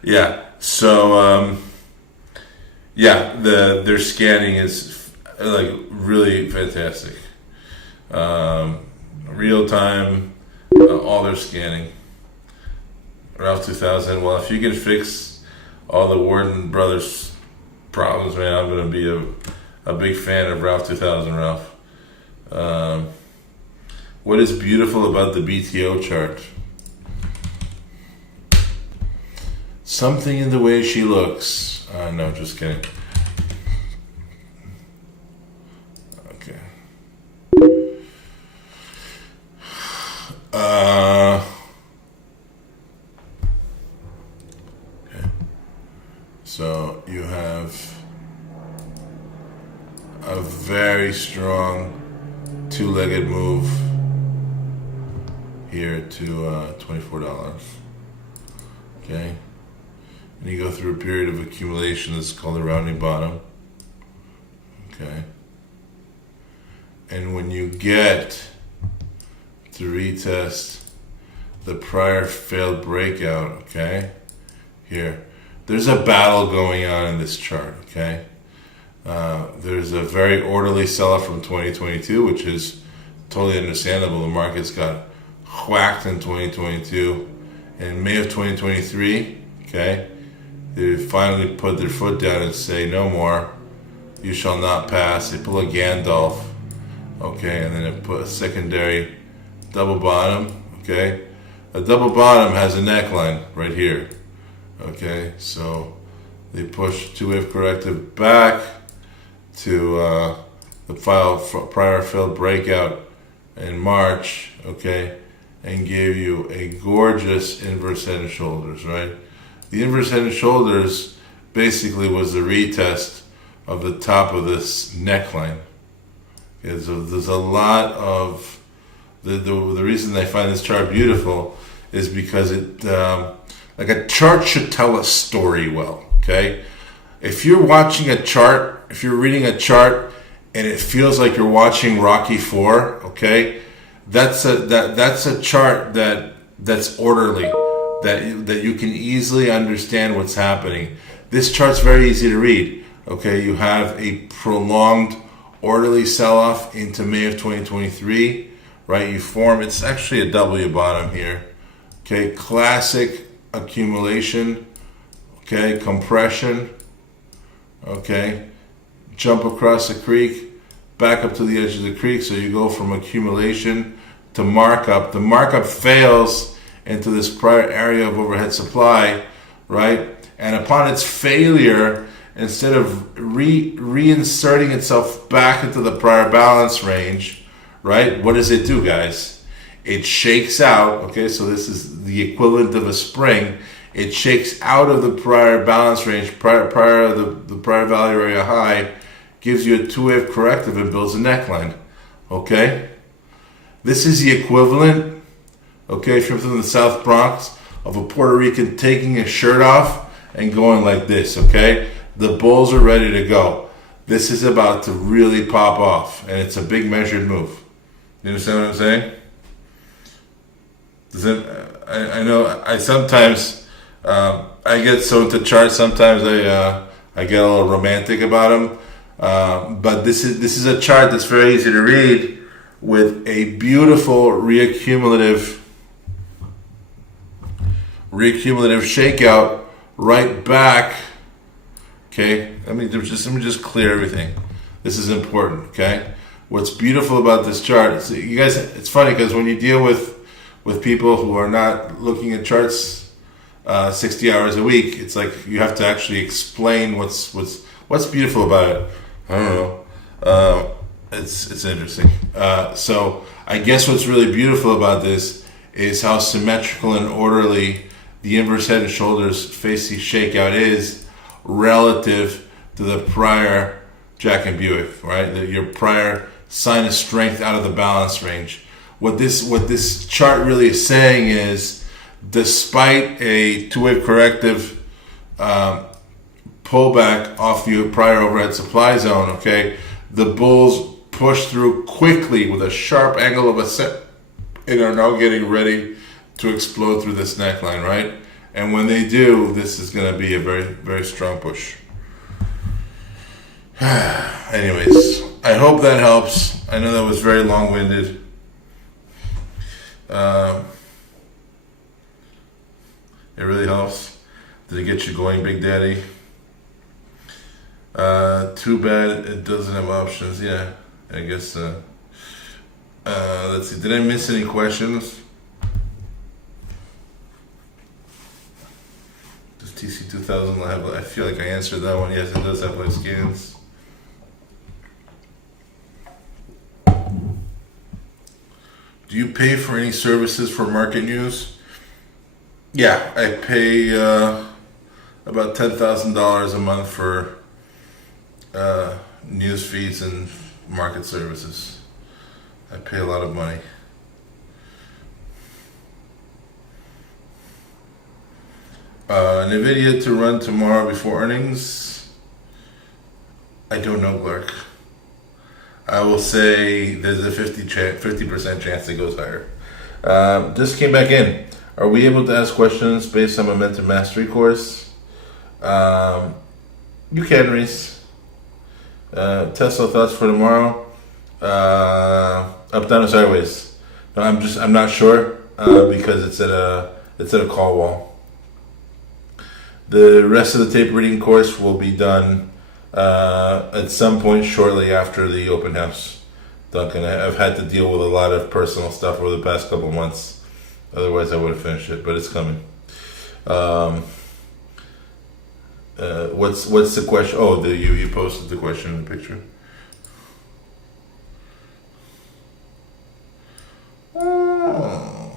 Yeah, so... yeah, their scanning is like really fantastic. Real time, all their scanning. Ralph 2000. Well, if you can fix all the Warden Brothers problems, man, I'm gonna be a big fan of Ralph 2000, Ralph. What is beautiful about the BTO chart? Something in the way she looks. No, just kidding. Okay. Okay. So you have a very strong two-legged move here to $24. Okay. And you go through a period of accumulation that's called a rounding bottom. Okay. And when you get to retest the prior failed breakout, okay, here, there's a battle going on in this chart, okay? There's a very orderly sell-off from 2022, which is totally understandable. The markets got whacked in 2022. In May of 2023, okay, they finally put their foot down and say, no more, you shall not pass. They pull a Gandalf, okay, and then it put a secondary double bottom, okay. A double bottom has a neckline right here, okay, so they push two-wave corrective back to the prior failed breakout in March, okay, and gave you a gorgeous inverse head and shoulders, right? The inverse head and shoulders basically was the retest of the top of this neckline. Okay, so there's a lot of the reason I find this chart beautiful is because it like a chart should tell a story well. Okay, if you're watching a chart, if you're reading a chart and it feels like you're watching Rocky IV, okay, that's a chart that's orderly, that you can easily understand what's happening. This chart's very easy to read. Okay, you have a prolonged orderly sell-off into May of 2023, right? You form, it's actually a W bottom here. Okay, classic accumulation, okay, compression, okay, jump across the creek, back up to the edge of the creek, so you go from accumulation to markup. The markup fails into this prior area of overhead supply, right? And upon its failure, instead of reinserting itself back into the prior balance range, right? What does it do, guys? It shakes out, okay? So this is the equivalent of a spring. It shakes out of the prior balance range, the prior value area high, gives you a two-wave corrective and builds a neckline, okay? This is the equivalent, okay, if you're from the South Bronx, of a Puerto Rican taking his shirt off and going like this, okay? The bulls are ready to go. This is about to really pop off, and it's a big measured move. You understand what I'm saying? I know I sometimes I get so into charts. Sometimes I get a little romantic about them, but this is a chart that's very easy to read with a beautiful reaccumulative shakeout right back. Okay, let me just clear everything. This is important. Okay, what's beautiful about this chart, you guys, it's funny because when you deal with people who are not looking at charts 60 hours a week, it's like you have to actually explain what's beautiful about it. I don't know. It's interesting. So I guess what's really beautiful about this is how symmetrical and orderly the inverse head and shoulders facing shakeout is relative to the prior Jack and Buick, right? Your prior sign of strength out of the balance range. What this chart really is saying is, despite a two-wave corrective pullback off the prior overhead supply zone, okay, the bulls push through quickly with a sharp angle of ascent and are now getting ready to explode through this neckline, right? And when they do, this is going to be a very, very strong push. Anyways, I hope that helps. I know that was very long-winded. It really helps. Did it get you going, Big Daddy? Too bad it doesn't have options. Yeah, I guess. Let's see. Did I miss any questions? Does TC2000 have? I feel like I answered that one. Yes, it does have live scans. Do you pay for any services for market news? Yeah, I pay about $10,000 a month for news feeds and market services. I pay a lot of money. NVIDIA to run tomorrow before earnings? I don't know, Clark. I will say there's a 50% chance it goes higher. This came back in. Are we able to ask questions based on Momentum Mastery course? You can, Reese. Tesla thoughts for tomorrow? Up, down, or sideways? No, I'm not sure because it's at a call wall. The rest of the tape reading course will be done at some point shortly after the open house. Duncan, I've had to deal with a lot of personal stuff over the past couple months. Otherwise, I would have finished it, but it's coming. What's the question? Oh, you posted the question in the picture. Oh.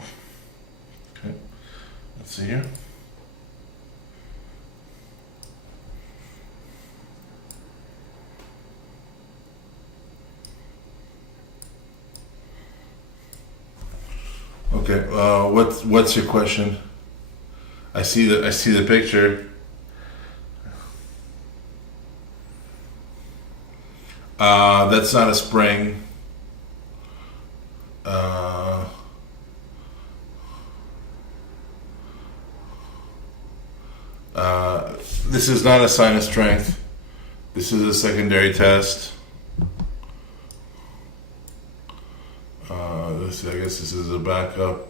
Okay. What's your question? I see the picture. That's not a spring. This is not a sign of strength. This is a secondary test. I guess this is a backup.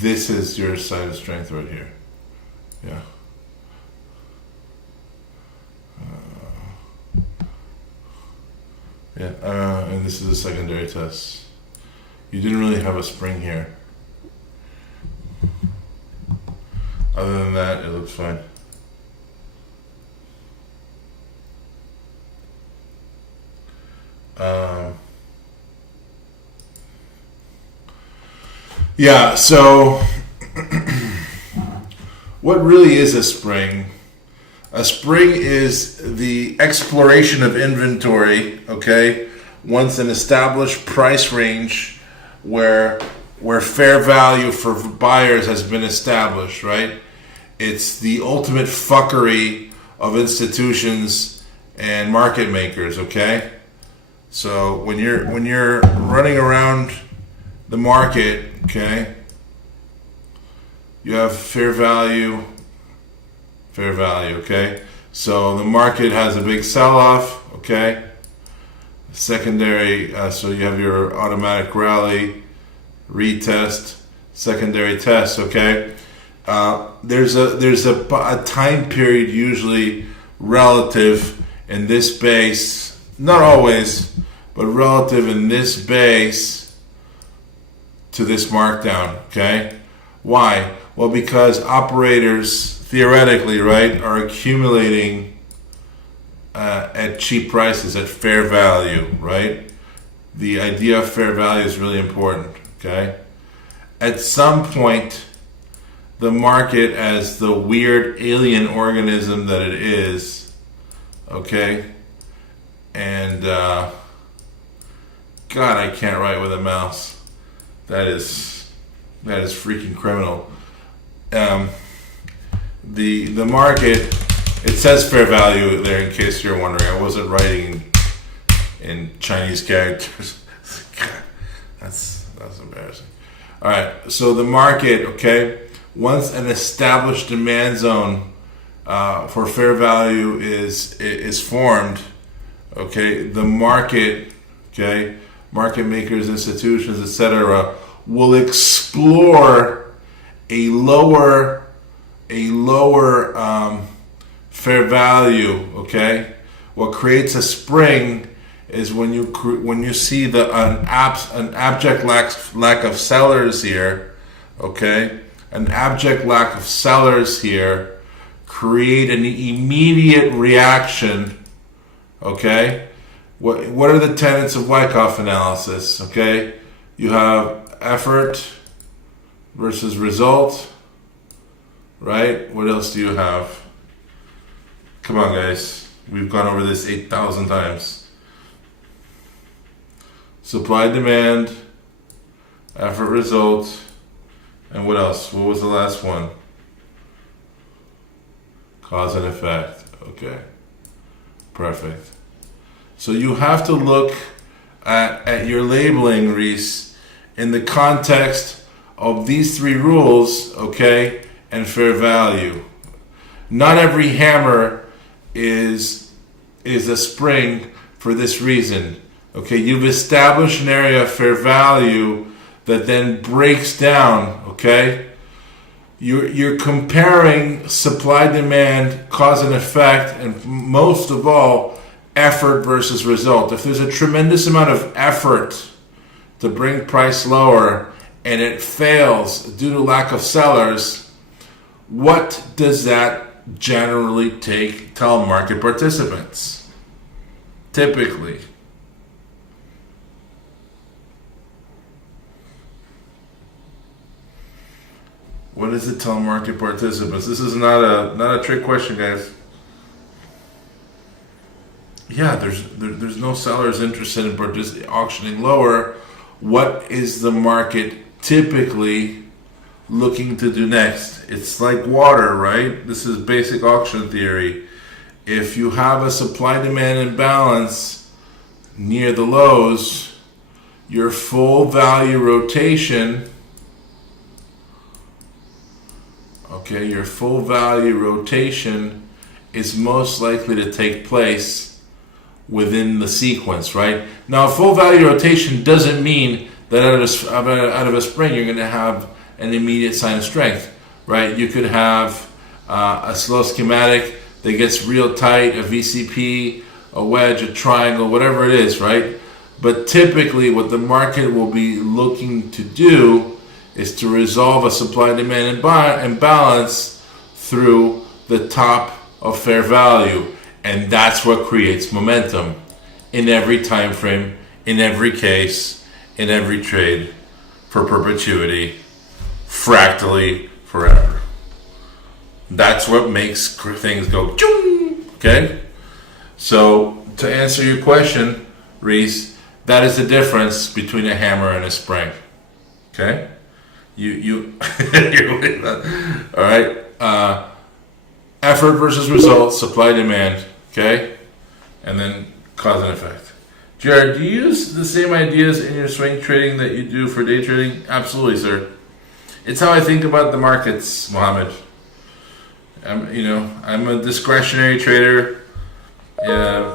This is your sign of strength right here. Yeah. And this is a secondary test. You didn't really have a spring here. Other than that, it looks fine. Yeah, so what really is a spring? A spring is the exploration of inventory, okay? Once an established price range where fair value for buyers has been established, right? It's the ultimate fuckery of institutions and market makers, okay? So when you're running around the market, okay, you have fair value, okay? So the market has a big sell-off, okay? Secondary, so you have your automatic rally, retest, secondary test, okay? There's a time period usually relative in this base, not always, but relative in this base to this markdown, okay? Why? Well, because operators theoretically, right, are accumulating at cheap prices, at fair value, right? The idea of fair value is really important, okay? At some point, the market, as the weird alien organism that it is, okay, and God, I can't write with a mouse. That is freaking criminal. The market, it says fair value there in case you're wondering. I wasn't writing in Chinese characters. That's embarrassing. All right, so the market, okay, once an established demand zone for fair value is formed, okay, the market, okay, market makers, institutions, etc., will explore a lower fair value. Okay, what creates a spring is when you see an abject lack of sellers here. Okay, an abject lack of sellers here create an immediate reaction. Okay. What are the tenets of Wyckoff analysis? Okay, you have effort versus result, right? What else do you have? Come on, guys. We've gone over this 8,000 times. Supply, demand, effort, result, and what else? What was the last one? Cause and effect. Okay, perfect. So you have to look at your labeling, Reese, in the context of these three rules, okay, and fair value. Not every hammer is a spring for this reason. Okay, you've established an area of fair value that then breaks down, okay? You're comparing supply, demand, cause and effect, and most of all, effort versus result. If there's a tremendous amount of effort to bring price lower and it fails due to lack of sellers, what does that generally tell market participants? Typically. What does it tell market participants? This is not a trick question, guys. Yeah, there's no sellers interested in auctioning lower. What is the market typically looking to do next. It's like water, right? This is basic auction theory. If you have a supply-demand imbalance near the lows, your full value rotation, your full value rotation is most likely to take place within the sequence, right? Now, full value rotation doesn't mean that out of a spring you're going to have an immediate sign of strength, right? You could have a slow schematic that gets real tight, a VCP, a wedge, a triangle, whatever it is, right? But typically what the market will be looking to do is to resolve a supply-demand imbalance through the top of fair value. And that's what creates momentum in every time frame, in every case, in every trade, for perpetuity, fractally, forever. That's what makes things go, okay? So to answer your question, Reese, that is the difference between a hammer and a spring, okay? You all right? Effort versus result, supply demand, okay? And then cause and effect. Jared, do you use the same ideas in your swing trading that you do for day trading? Absolutely, sir. It's how I think about the markets, Mohammed. I'm a discretionary trader,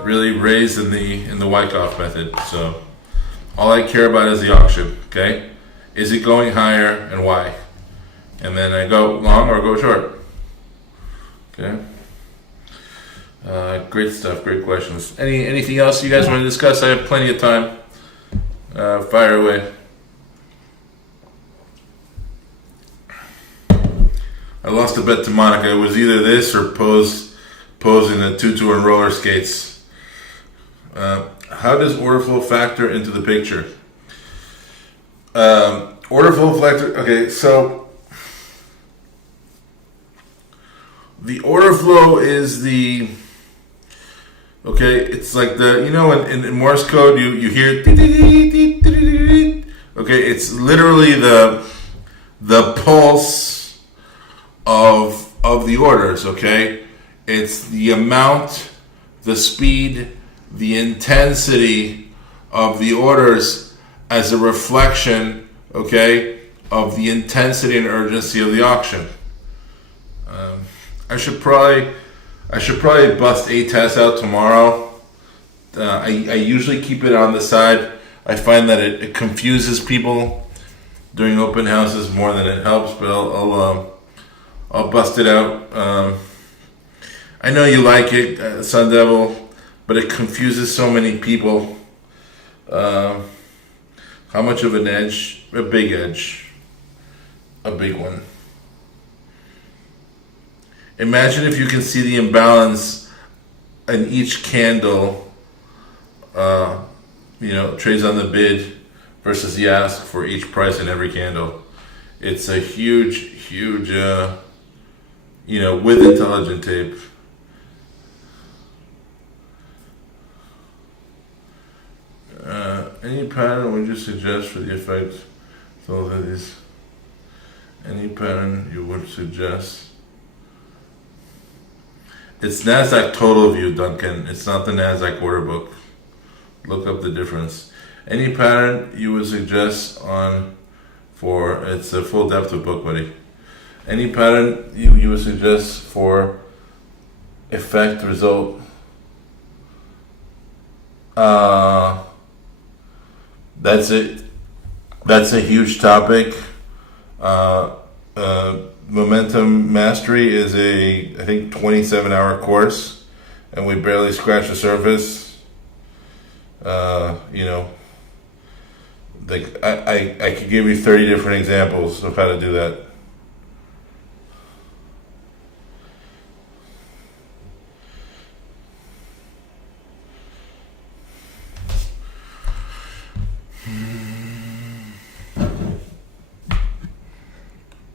really raised in the Wyckoff method. So all I care about is the auction, okay? Is it going higher and why? And then I go long or go short. Okay. Great stuff. Great questions. Anything else you guys want to discuss? I have plenty of time. Fire away. I lost a bet to Monica. It was either this or pose in a tutu and roller skates. How does order flow factor into the picture? Order flow factor. Okay, so the order flow is it's like in Morse code you hear okay, it's literally the pulse of the orders, okay? It's the amount, the speed, the intensity of the orders as a reflection, okay, of the intensity and urgency of the auction. I should probably bust a test out tomorrow. I usually keep it on the side. I find that it confuses people during open houses more than it helps, but I'll bust it out. I know you like it, Sun Devil, but it confuses so many people. How much of an edge? A big edge. A big one. Imagine if you can see the imbalance in each candle, trades on the bid versus the ask for each price in every candle. It's a huge, with intelligent tape. Any pattern would you suggest for the effect of these? Any pattern you would suggest? It's NASDAQ total view, Duncan. It's not the NASDAQ order book. Look up the difference. Any pattern you would suggest it's a full depth of book, buddy. Any pattern you would suggest for effect result? That's it. That's a huge topic. Momentum Mastery is I think 27-hour course, and we barely scratch the surface. I could give you 30 different examples of how to do that.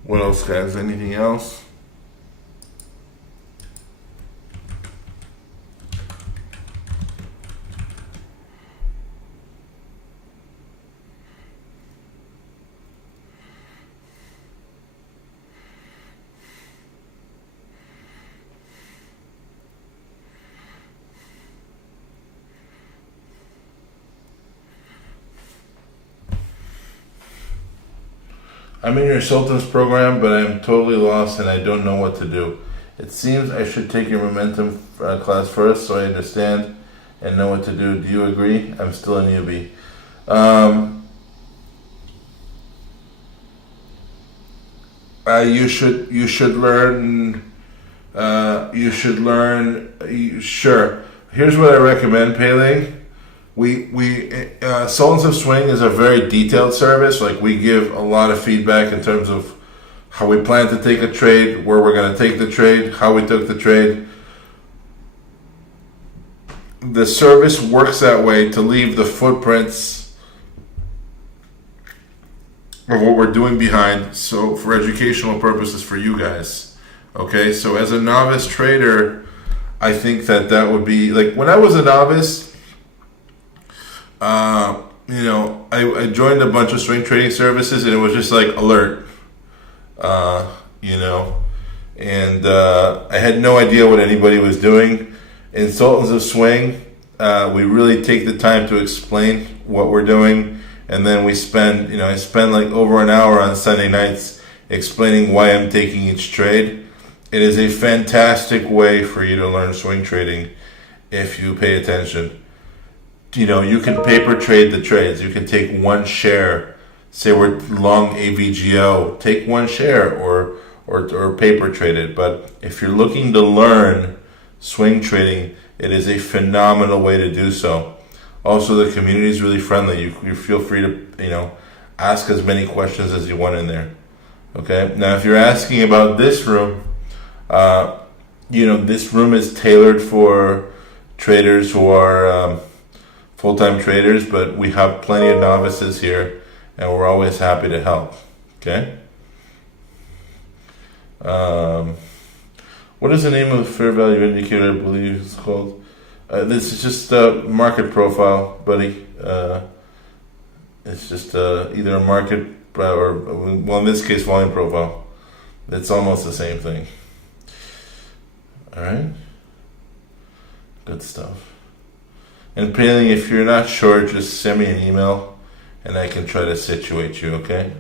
What else, guys? Anything else? I'm in your Sultans program, but I'm totally lost and I don't know what to do. It seems I should take your momentum class first so I understand and know what to do. Do you agree? I'm still a newbie. You should learn. Sure. Here's what I recommend, Pele. Sultans of Swing is a very detailed service. Like, we give a lot of feedback in terms of how we plan to take a trade, where we're going to take the trade, how we took the trade. The service works that way to leave the footprints of what we're doing behind, so for educational purposes for you guys. Okay, so as a novice trader, I think that would be, like, when I was a novice, I joined a bunch of swing trading services and it was just like alert, and I had no idea what anybody was doing. In Sultans of Swing, we really take the time to explain what we're doing, and then I spend like over an hour on Sunday nights explaining why I'm taking each trade. It is a fantastic way for you to learn swing trading if you pay attention. You can paper trade the trades. You can take one share. Say we're long AVGO, take one share or paper trade it. But if you're looking to learn swing trading, it is a phenomenal way to do so. Also, the community is really friendly. You feel free to ask as many questions as you want in there. Okay. Now, if you're asking about this room, this room is tailored for traders who are full-time traders, but we have plenty of novices here, and we're always happy to help. Okay. What is the name of the fair value indicator? I believe it's called. This is just a market profile, buddy. It's just either a market or, well, in this case, volume profile. It's almost the same thing. All right. Good stuff. And Paling, if you're not sure, just send me an email, and I can try to situate you. Okay.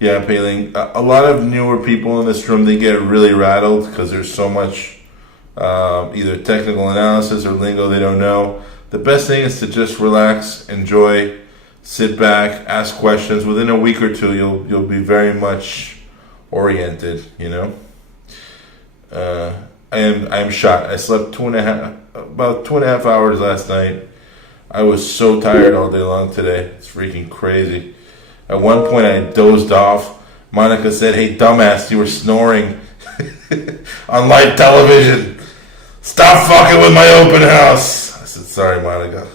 Yeah, Paling. A lot of newer people in this room, they get really rattled because there's so much either technical analysis or lingo they don't know. The best thing is to just relax, enjoy, sit back, ask questions. Within a week or two, you'll be very much oriented. I am shot. I slept about 2.5 hours last night. I was so tired all day long today. It's freaking crazy. At one point, I dozed off. Monica said, "Hey, dumbass, you were snoring on live television. Stop fucking with my open house." I said, "Sorry, Monica."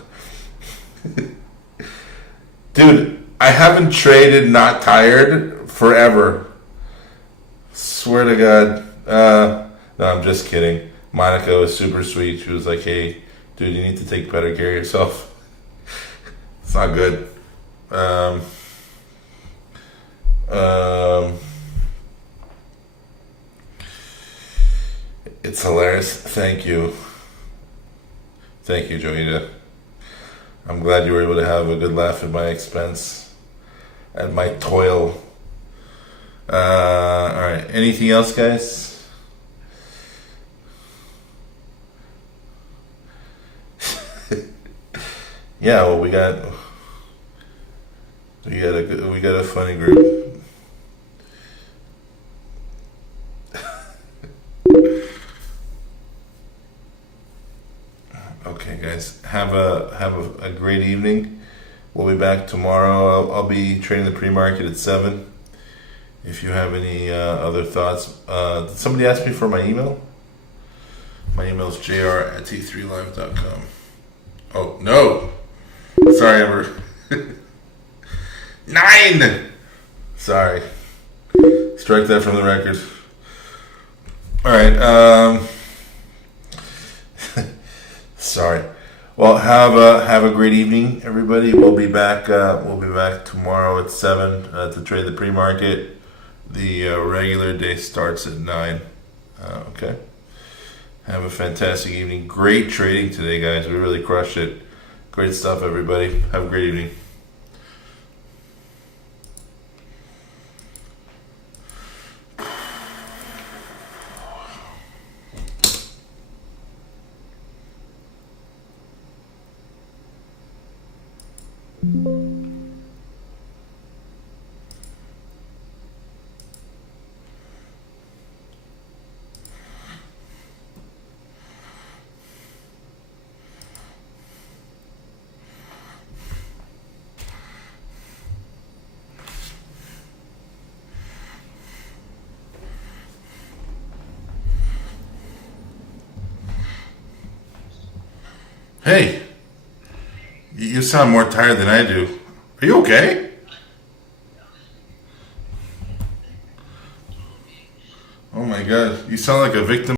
Dude, I haven't traded not tired forever. Swear to God. No, I'm just kidding. Monica was super sweet. She was like, "Hey, dude, you need to take better care of yourself." It's not good. It's hilarious. Thank you, Joita. I'm glad you were able to have a good laugh at my expense, at my toil. All right. Anything else, guys? Yeah. Well, we got a funny group. Okay, guys, have a great evening. We'll be back tomorrow. I'll be trading the pre-market at 7. If you have any other thoughts, did somebody ask me for my email? My email is jr@t3live.com. Oh no, sorry, Amber. 9. Sorry, strike that from the record. All right. Sorry. Well, have a great evening, everybody. We'll be back tomorrow at 7 to trade the pre-market. The regular day starts at 9. Okay. Have a fantastic evening. Great trading today, guys. We really crushed it. Great stuff, everybody. Have a great evening. Hey, you sound more tired than I do. Are you okay? Oh my God, you sound like a victim.